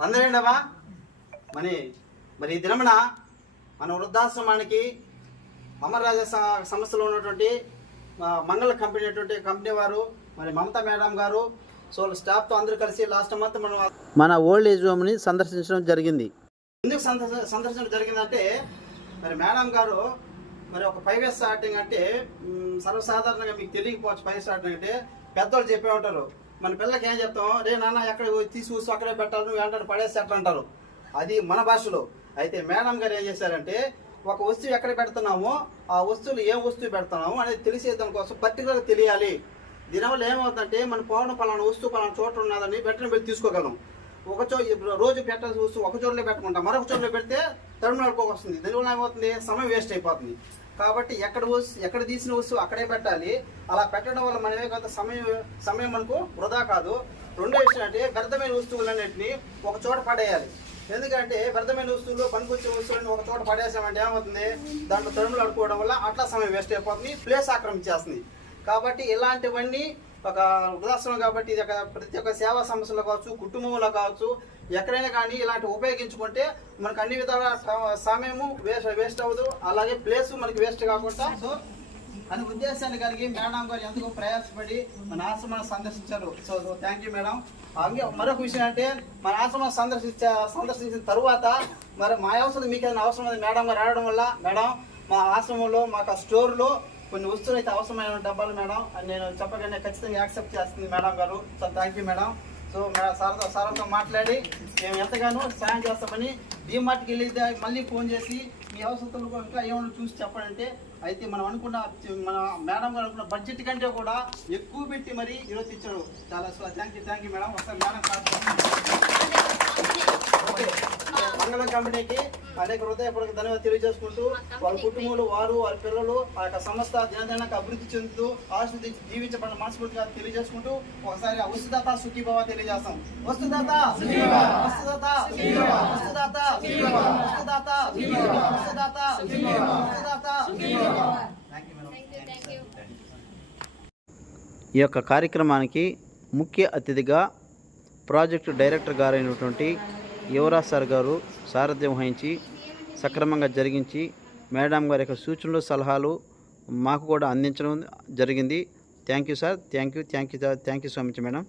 అందరేండవా? మరి మరి ఈ దినమున మన వృద్ధాశ్రమానికి అమర్రాజ సంస్థలో ఉన్నటువంటి మంగళ కంపెనీ అటువంటి కంపెనీ వారు మరి మమతా మేడం గారు సో స్టాఫ్తో అందరూ కలిసి లాస్ట్ మంత్ మనం మన ఓల్డ్ ఏజ్ హోమ్ని సందర్శించడం జరిగింది. ఎందుకు సందర్శ సందర్శన జరిగిందంటే మరి మేడం గారు మరి ఒక ఫైవ్ ఇయర్స్ స్టార్టింగ్ అంటే సర్వసాధారణంగా మీకు తెలియకపోవచ్చు ఫైవ్ స్టార్టింగ్ అంటే పెద్దవాళ్ళు చెప్పే ఉంటారు. మన పిల్లలకి ఏం చెప్తాం? రే నాన్న ఎక్కడ తీసుకొచ్చి అక్కడే పెట్టాలి నువ్వు వెంటనే పడేసి అంటారు. అది మన భాషలో. అయితే మేడం గారు ఏం చేశారంటే ఒక వస్తువు ఎక్కడ పెడుతున్నామో? ఆ వస్తువులు ఏ వస్తువు పెడుతున్నామో? అనేది తెలిసే కోసం పర్టికులర్గా తెలియాలి. దీనివల్ల ఏమవుతుందంటే మన పోవడం పలానా వస్తువు పలానా చోట ఉన్నదని వెంటనే వెళ్ళి తీసుకోగలం. ఒక చో రోజు పెట్టాల్సిన వస్తువు ఒక చోట్ల పెట్టుకుంటాం. మరొక చోట్ల పెడితే టర్మినల్కి వస్తుంది. దీనివల్ల ఏమవుతుంది? సమయం వేస్ట్ అయిపోతుంది. కాబట్టి ఎక్కడ వస్తు ఎక్కడ తీసిన వస్తువు అక్కడే పెట్టాలి. అలా పెట్టడం వల్ల మనమే కొంత సమయం సమయం మనకు వృధా కాదు. రెండో విషయం అంటే వ్యర్థమైన వస్తువులన్నింటినీ ఒక చోట పడేయాలి. ఎందుకంటే వ్యర్థమైన వస్తువులు పనికొచ్చే వస్తువులను ఒక చోట పడేసామంటే ఏమవుతుంది? దాంట్లో తరుములు అడుకోవడం వల్ల అట్లా సమయం వేస్ట్ అయిపోతుంది ప్లేస్ ఆక్రమించేస్తుంది. కాబట్టి ఇలాంటివన్నీ ఒక వృద్ధాశ్రమం కాబట్టి ఇది ఒక ప్రతి ఒక్క సేవా సంస్థలో కావచ్చు కుటుంబంలో కావచ్చు ఎక్కడైనా కానీ ఇలాంటి ఉపయోగించుకుంటే మనకు అన్ని విధాల సమయము వేస్ట్ వేస్ట్ అవ్వదు. అలాగే ప్లేస్ మనకి వేస్ట్ కాకుండా సో అనే ఉద్దేశాన్ని కలిగి మేడం గారు ఎందుకు ప్రయాసపడి మన ఆశ్రమాన్ని సందర్శించారు? So thank you madam. అలాగే మరొక విషయం అంటే మన ఆశ్రమం సందర్శించ సందర్శించిన తర్వాత మరి మా అవసరం మీకు ఏదైనా అవసరం ఉంది మేడం గారు రావడం వల్ల మేడం మా ఆశ్రమంలో మాకు స్టోర్లో కొన్ని వస్తువులు అయితే అవసరమైన డబ్బాలు మేడం. నేను చెప్పగానే ఖచ్చితంగా యాక్సెప్ట్ చేస్తుంది madam garu. So thank you madam. So మే- సార్తో సార్తో మాట్లాడి మేము ఎంతగానో సాయం చేస్తామని డీమార్ట్కి వెళ్ళి మళ్ళీ ఫోన్ చేసి మీ అవసరం ఇంకా ఏమైనా చూసి చెప్పండి అయితే మనం అనుకున్న మన మేడం గారు అనుకున్న బడ్జెట్ కంటే కూడా ఎక్కువ పెట్టి మరి ఈరోజు ఇచ్చారు చాలా thank you thank you madam. ఒకసారి మేడం ఓకే. మంగళం కంపెనీకి అనేక హృదయపూర్వక ధన్యవాదాలు తెలియజేసుకుంటూ వాళ్ళ కుటుంబంలో వారు వాళ్ళ పిల్లలు ఆ యొక్క సంస్థ దినదినానికి అభివృద్ధి చెందుతూ ఆశీర్వది జీవించబడిన మనస్ఫూర్తిగా తెలియజేసుకుంటూ ఒకసారి వస్తుదాత సుఖీభావ తెలియజేస్తాం. వస్తుదాత వస్తుదాత వస్తుదాత వస్తుదాత వస్తుదాత వస్తుదాత ఈ యొక్క కార్యక్రమానికి ముఖ్య అతిథిగా ప్రాజెక్టు డైరెక్టర్ గారైనటువంటి యువరాజ్ సార్ గారు సారథ్యం వహించి సక్రమంగా జరిగించి మేడం గారి యొక్క సూచనలు సలహాలు మాకు కూడా అందించడం జరిగింది. Thank you sir thank you thank you thank you so much madam